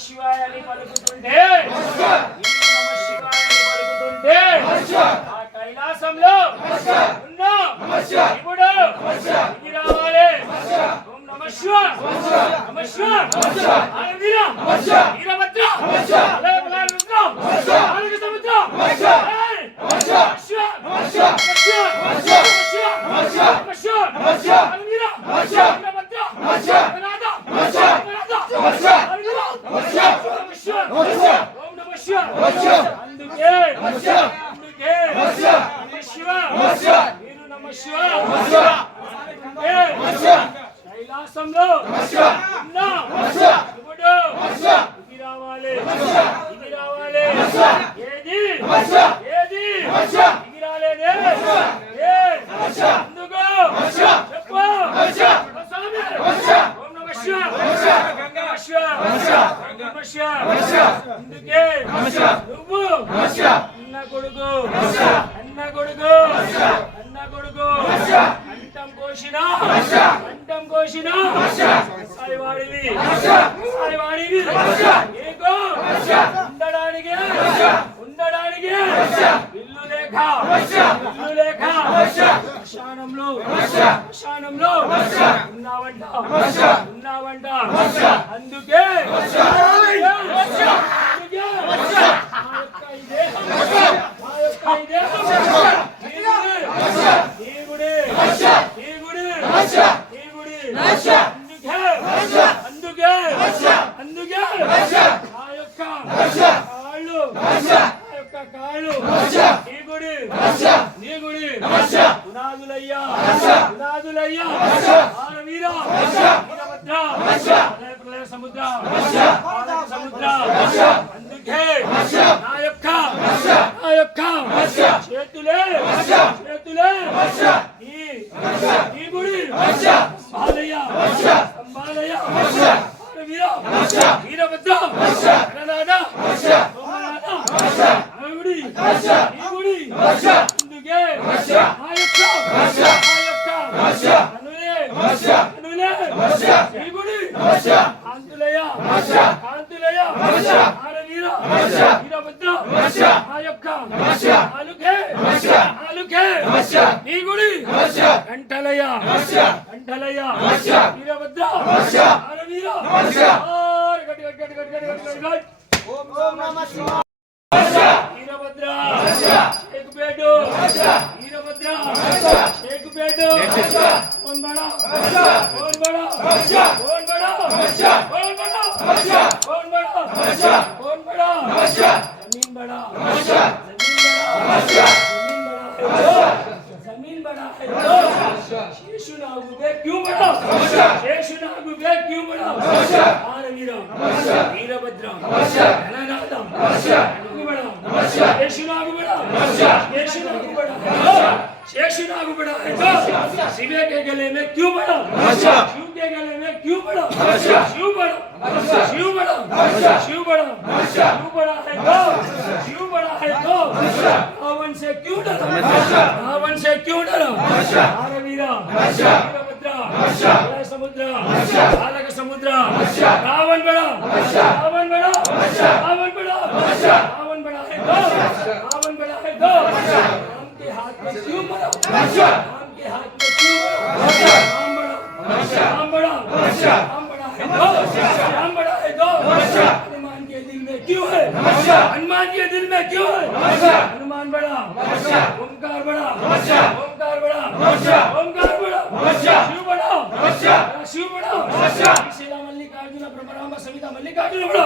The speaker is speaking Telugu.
శివాయ అని పలుకుతుంటే ఆ కైలాసంలో ఉన్న శివుడు ఇది రావాలి. ఓం నమ శివ నమ శివ వీరభద్ర కైలాసంలో శివుడు ఇది రావాలి ఇది రావాలి. ఏది ఏది ఇది రాలేదే ఎందుకు చెప్పు. ఓం నమ శివ అందుకే నువ్వు అన్న కొడుకు అన్న కొడుకు అన్న కొడుకు అంటం కోసిన సాయివాడివి నీకు ఉండడానికి ఇల్లు లేక శ్మశానంలో ఉన్నావంట అందుకే అందుకే ఆ యొక్క కాళ్ళు నీ గుడి పునాదులయ్యా వీరభద్ర ప్రళయ సముద్ర అందుకే నా యొక్క చేతులే ఈ గుడి సంబాలయ్య వీరభద్ర అందుకే ఈ గుడి కంఠలయ్య వీరభద్ర शेखपेट कौन बड़ा जमीन बड़ा है तो शेषनागु बे क्यों बड़ा वीरभद्र शेषनागु बड़ा है तो शिव के गले में क्यों बड़ा शिव के गले में क्यों बड़ा शिव बड़ा है तो रावण से क्यों डरा वीरभद्र समुद्र बालक समुद्र रावण बड़ा है तो राम के हाथ में क्यों बड़ा राम बड़ा है तो हनुमान के दिल में क्यों है हनुमान बड़ा ओंकार बड़ा शिव बड़ा शिला मल्लिकार्जुन ब्रह्मराम सविता मल्लिकार्जुन बड़ा